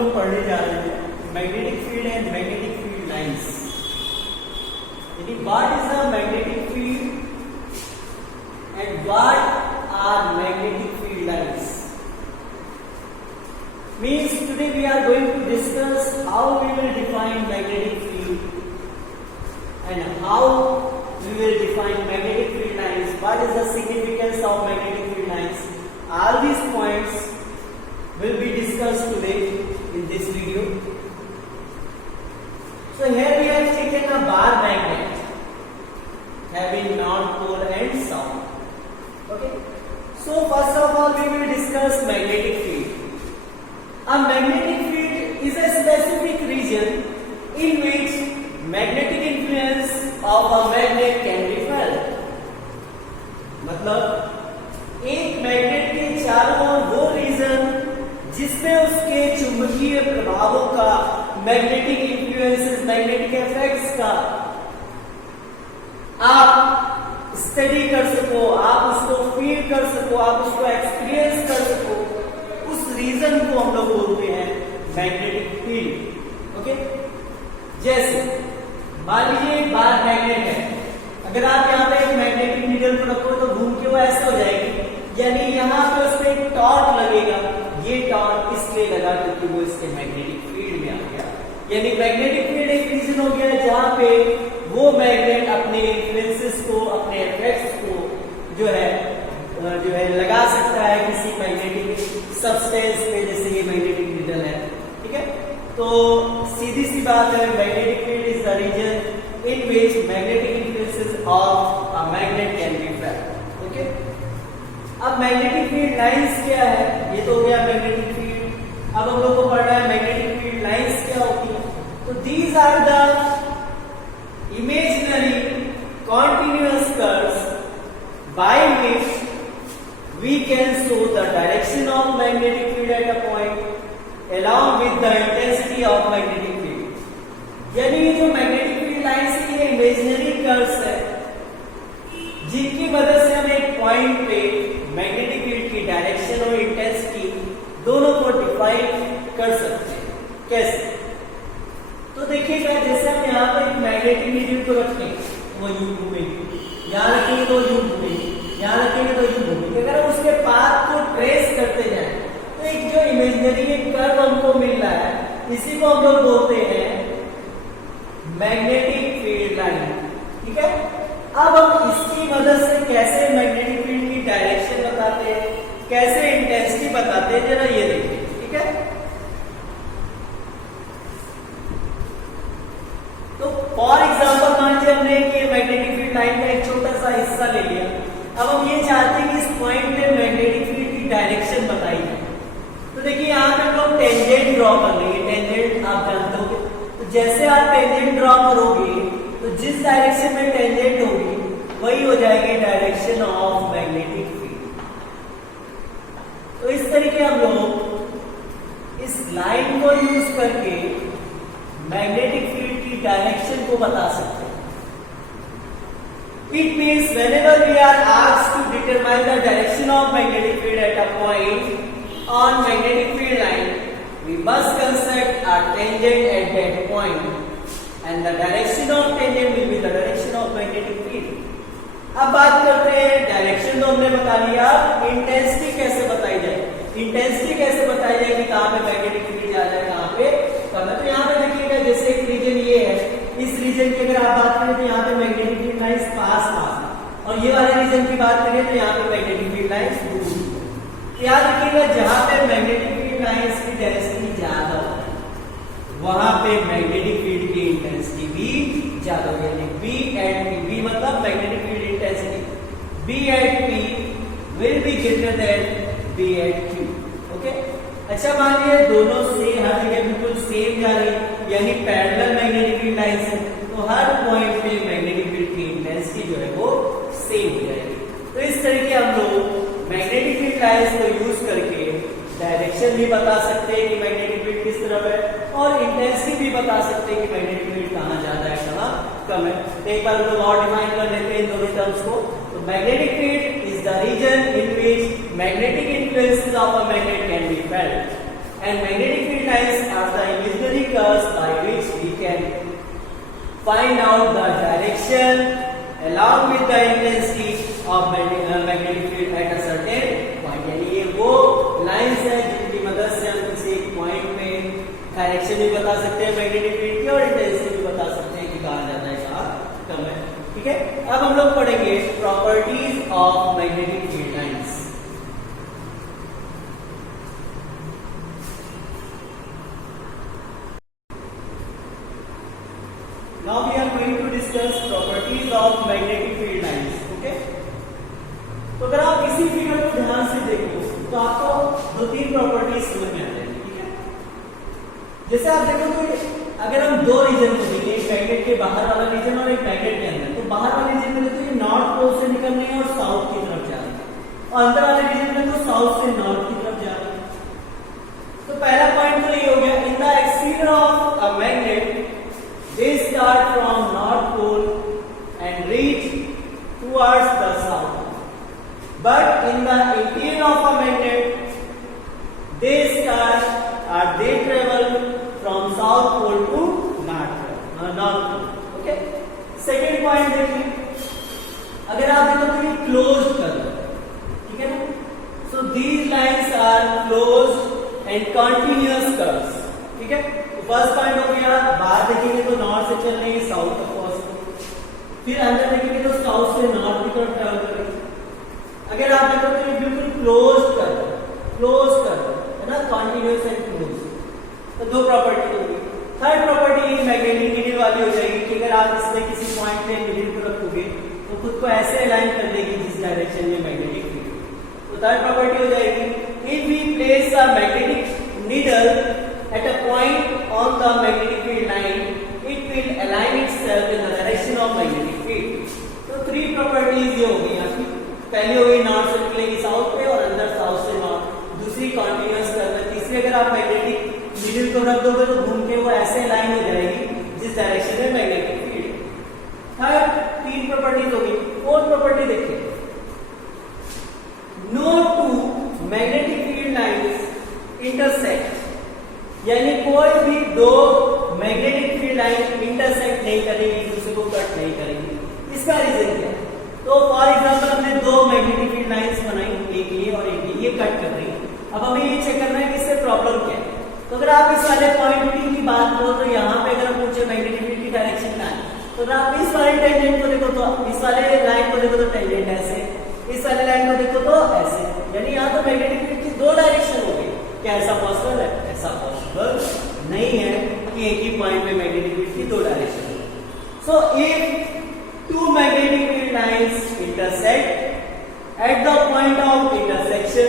लोग पढ़ने जा रहे हैं magnetic field and magnetic field lines. यानी what is the magnetic field and what are magnetic field lines. Means today we are going to discuss how we will define magnetic field and how we will define magnetic field lines. What is the significance of magnetic field lines? All these points will be discussed today in this video. So here we have taken a bar magnet having north pole and south. Okay. So first of all we will discuss magnetic field. A magnetic field is a specific region in which magnetic influence of a magnet can be felt. मतलब एक magnet के चारों ओर वो reason जिसमें उसके चुंबकीय प्रभावों का, मैग्नेटिक इन्फ्लुएंसेस, मैग्नेटिक इफेक्ट्स का आप स्टडी कर सको, आप उसको फील कर सको, आप उसको एक्सपीरियंस कर सको, रीजन को हम लोग बोलते हैं मैग्नेटिक फील्ड। ओके, जैसे मान लीजिए एक बार मैग्नेट है, अगर आप यहाँ पे एक मैग्नेटिक नीडल को रखो तो घूम के वो ऐसे हो जाएगी, यानी यहाँ पे उसमें एक टॉर्क लगेगा। ये टॉर्क इसलिए लगा क्योंकि वो इसके मैग्नेटिक फील्ड में आ गया। यानी मैग्नेटिक फील्ड एक रीजन हो गया जहां पे वो मैग्नेट अपने इन्फ्लुएंसेस को, अपने इफेक्ट्स को जो है लगा सकता है किसी मैग्नेटिक सब्सटेंस पे, जैसे ये मैग्नेटिक नीडल है। ठीक है, तो सीधी सी बात है, magnetic field is the region in which magnetic influences of a magnet can be felt. Okay, अब मैग्नेटिक फील्ड लाइंस क्या है, ये तो हो गया मैग्नेटिक फील्ड। अब हम लोग को पढ़ना है मैग्नेटिक फील्ड लाइंस क्या होती है। तो these are the imaginary continuous curves by which we can show the direction of magnetic field at a point along with the intensity of magnetic field. यानी जो मैग्नेटिक फील्ड लाइंस की ये imaginary curves है जिनकी मदद से हम एक पॉइंट पे मैग्नेटिक फील्ड की डायरेक्शन और इंटेंसिटी दोनों को डिफाइन कर सकते हैं। कैसे? तो देखिएगा, जैसे हम यहाँ पर एक मैग्नेटिक नीडल को रखें, वो यूं घूमेगी, यहाँ रखेंगे तो यूं घूमेगी, यहाँ रखेंगे तो यूं घूमेगी। अगर हम उसके पाथ को ट्रेस करते जाएं तो एक जो इमेजिनरी एक कर्व हमको मिल रहा है, इसी को हम लोग बोलते हैं मैग्नेटिक फील्ड लाइन। ठीक है, अब हम इसकी मदद से कैसे मैग्नेटिक फील्ड की डायरेक्शन बताते हैं, कैसे इंटेंसिटी बताते हैं, जरा ये देखिए। ठीक है, तो फॉर एग्जाम्पल मान लीजिए हमने ये मैग्नेटिक फील्ड लाइन का एक छोटा सा हिस्सा ले लिया। अब हम ये चाहते हैं कि इस पॉइंट पे मैग्नेटिक फील्ड की डायरेक्शन बताई जाए। तो देखिए यहाँ पे हम लोग टेंजेंट ड्रॉ कर लेंगे। टेंजेंट आप जानते हो, तो जैसे आप टेंजेंट ड्रॉ करोगे तो जिस डायरेक्शन में टेंजेंट होगी वही हो जाएगी डायरेक्शन ऑफ मैग्नेटिक फील्ड। तो इस तरीके हम लोग इस लाइन को यूज करके मैग्नेटिक फील्ड की डायरेक्शन को बता सकते हैं। It means whenever we are asked to determine the direction of magnetic field at a point on magnetic field line, we must construct a tangent at that point, and the direction of tangent will be the direction of magnetic field. अब बात करते हैं, direction तो हमने बता लिया, intensity कैसे बताई जाए। इंटेंसिटी कैसे बताई जाए कि कहाँ पे मैग्नेटिक फील्ड जा रहा है, कहाँ पे कम है। तो यहाँ पे देखिएगा, जैसे एक रीजन ये है, इस रीजन की अगर आप बात करें तो यहाँ पे मैग्नेटिक फील्ड लाइंस पास पास, और ये वाले रीजन की बात करें तो यहाँ पे मैग्नेटिक फील्ड लाइंस दूर। याद रखिएगा, जहां पे मैग्नेटिक फील्ड लाइंस की डेंसिटी ज्यादा होती है वहां पे मैग्नेटिक फील्ड की इंटेंसिटी भी ज्यादा होगी। यानी बी एट पी, बी मतलब magnetic field intensity, B at P will be greater than B at Q. Okay, अच्छा मान लीजिए दोनों से हर जगह बिल्कुल सेम जा रही, यानी पैरेलल मैग्नेटिक फील्ड लाइंस है, तो हर पॉइंट पे मैग्नेटिक फील्ड की इंटेंसिटी जो है वो सेम हो जाएगी। तो इस तरीके हम लोग मैग्नेटिक फील्ड लाइंस को यूज करके डायरेक्शन भी बता सकते हैं कि मैग्नेटिक फील्ड किस तरफ है, और इंटेंसिटी भी बता सकते हैं कि मैग्नेटिक फील्ड कहाँ ज्यादा है कहाँ कम है। तो एक बार लोग और डिफाइन कर लेते हैं इन दोनों टर्म्स को। तो magnetic field is the region in which magnetic influences of a magnet can be felt. and magnetic field lines are the imaginary curves by which we can find out the direction along with the intensity of magnetic field at a certain point. यानी ये वो lines है जिनकी मदद से हम किसी एक पॉइंट में डायरेक्शन भी बता सकते हैं मैग्नेटिक फील्ड की और इंटेंसिटी भी बता सकते हैं कि कहाँ जाता है कहाँ कम है। ठीक है, अब हम लोग पढ़ेंगे properties of magnetic field lines. Now we are going to discuss properties of magnetic field lines. Okay? तो अगर आप इसी फिगर को ध्यान से देखो तो आपको दो तीन प्रॉपर्टीज समझ में आ जाएगी। ठीक है, जैसे आप देखो तो अगर हम दो रीजन को देखें, एक मैग्नेट के बाहर वाला रीजन और एक मैग्नेट के अंदर, तो बाहर वाले रीजन में देखो ये नॉर्थ पोल से निकल रहे हैं और साउथ की तरफ जा रहे हैं, और अंदर वाले रीजन में तो साउथ से नॉर्थ की तरफ जा रहे हैं। तो पहला पॉइंट तो ये हो गया, in the exterior of a magnet they start from north pole and reach towards the south, but in the interior of a magnet they travel from south pole to north pole. Okay, second point देखिए, अगर आप देखो तो ये closed curve, ठीक है ना, so these lines are closed and continuous curves। ठीक है, फर्स्ट पॉइंट हो गया, बाहर देखेंगे तो नॉर्थ से चल रही है साउथ तक पहुंच, फिर अंदर देखेंगे तो साउथ से नॉर्थ की तरफ ट्रैवल कर रही है। अगर आप देखो तो ये बिल्कुल क्लोज कर है ना, कॉन्टिन्यूअस एंड क्लोज। तो दो प्रॉपर्टी होगी। थर्ड प्रॉपर्टी मैग्नेटिक नीडल वाली हो जाएगी कि अगर आप इसमें किसी पॉइंट पे नीडल को रखोगे तो खुद को ऐसे अलाइन कर देगी जिस डायरेक्शन में मैग्नेटिक फील्ड। तो थर्ड प्रॉपर्टी हो जाएगी, if we place a magnetic needle at a point on the magnetic field line, it will align itself in the direction of magnetic field। तो थ्री प्रॉपर्टीज ये हो गई आपकी। पहली हो गई नॉर्थ से निकलेगी साउथ पे और अंदर साउथ से नॉर्थ, दूसरी कॉन्टिन्यूअस करना, तीसरी अगर आप मैग्नेटिक नीडल को रख दोगे तो घूम के वो ऐसे लाइन हो जाएगी जिस डायरेक्शन में मैग्नेटिक फील्ड। थर्ड तीन प्रॉपर्टीज हो गई। फोर्थ प्रॉपर्टी देखिए, no two magnetic field lines intersect, यानी कोई भी दो मैग्नेटिक फील्ड लाइन इंटरसेक्ट नहीं करेंगी, एक दूसरे को कट नहीं करेंगी। इसका रीजन क्या है? तो फॉर एग्जांपल हमने दो मैग्नेटिक फील्ड लाइंस बनाई, एक ये और एक ये कट कर रही है। अब हमें ये चेक करना है कि इससे प्रॉब्लम क्या है। तो अगर आप इस वाले पॉइंट P की बात करो तो यहाँ पे अगर हम पूछे मैग्नेटिक फील्ड की डायरेक्शन क्या है, तो अगर आप इस वाले टेंजेंट को देखो तो इस वाले लाइन को देखो तो टेंजेंट ऐसे, इस वाले लाइन को देखो तो ऐसे, यानी यहाँ तो मैग्नेटिक फील्ड की दो डायरेक्शन हो गई। क्या ऐसा पॉसिबल है? ऐसा पॉसिबल नहीं है कि एक ही पॉइंट में मैग्नेटिक फील्ड की दो डायरेक्शन हो। So if two magnetic field lines intersect at the point of intersection,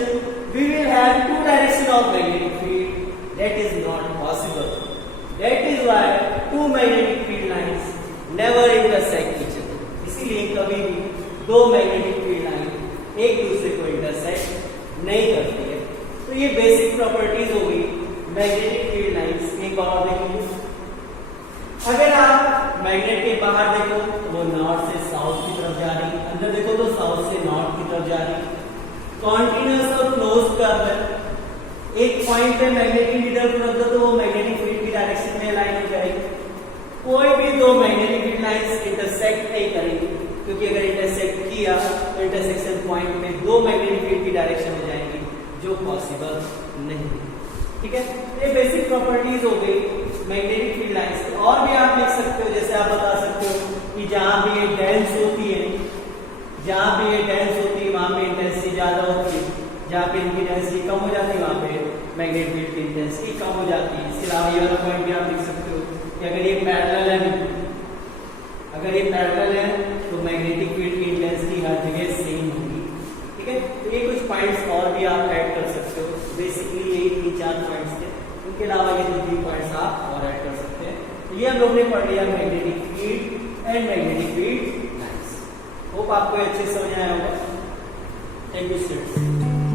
we will have two direction of magnetic field. That is not possible. That is why two magnetic field lines never intersect each other. इसीलिए कभी भी दो magnetic field line एक दूसरे को intersect नहीं करती है। तो ये बेसिक प्रॉपर्टीज हो गई मैग्नेटिक फील्ड लाइंस। एक और देखेंगे, अगर आप मैग्नेट के बाहर देखो तो वो नॉर्थ से साउथ की तरफ जा रही, अंदर देखो तो साउथ से नॉर्थ की तरफ जा रही, कॉन्टिन्यूअस और क्लोज कर्व है। एक पॉइंट पे मैग्नेटिक नीडल को रख दो तो वो मैग्नेटिक फील्ड की डायरेक्शन में लाइन हो जाएगी। कोई भी दो मैग्नेटिक फील्ड लाइंस इंटरसेक्ट नहीं करेंगी, क्योंकि अगर इंटरसेक्ट किया तो इंटरसेक्शन पॉइंट में दो मैग्नेटिक फील्ड की डायरेक्शन हो जाएंगी, जो पॉसिबल नहीं। ठीक है, ये बेसिक प्रॉपर्टीज हो गई मैग्नेटिक फील्ड लाइंस। और भी आप लिख सकते हो, जैसे आप बता सकते हो कि जहां भी ये डेंस होती है, जहां भी ये डेंस होती है वहां पे इंटेंसिटी ज्यादा होती है, जहां पे इनकी डेंसिटी कम हो जाती है वहां पे मैग्नेटिक फील्ड की इंटेंसिटी कम हो जाती है। इसके अलावा ये वाला पॉइंट भी आप लिख सकते हो कि अगर ये पैरेलल है तो मैग्नेटिक फील्ड की इंटेंसिटी हर जगह सेम होगी। ठीक है, तो ये कुछ पॉइंट्स और भी आप ऐड कर सकते हो। बेसिकली यही 3-4 पॉइंट्स थे, उनके अलावा ये 2-3 पॉइंट्स आप और ऐड कर सकते हैं। तो ये हम लोग ने पढ़ लिया magnetic field and magnetic field lines. Hope आपको अच्छे से समझ आया होगा। Thank you students.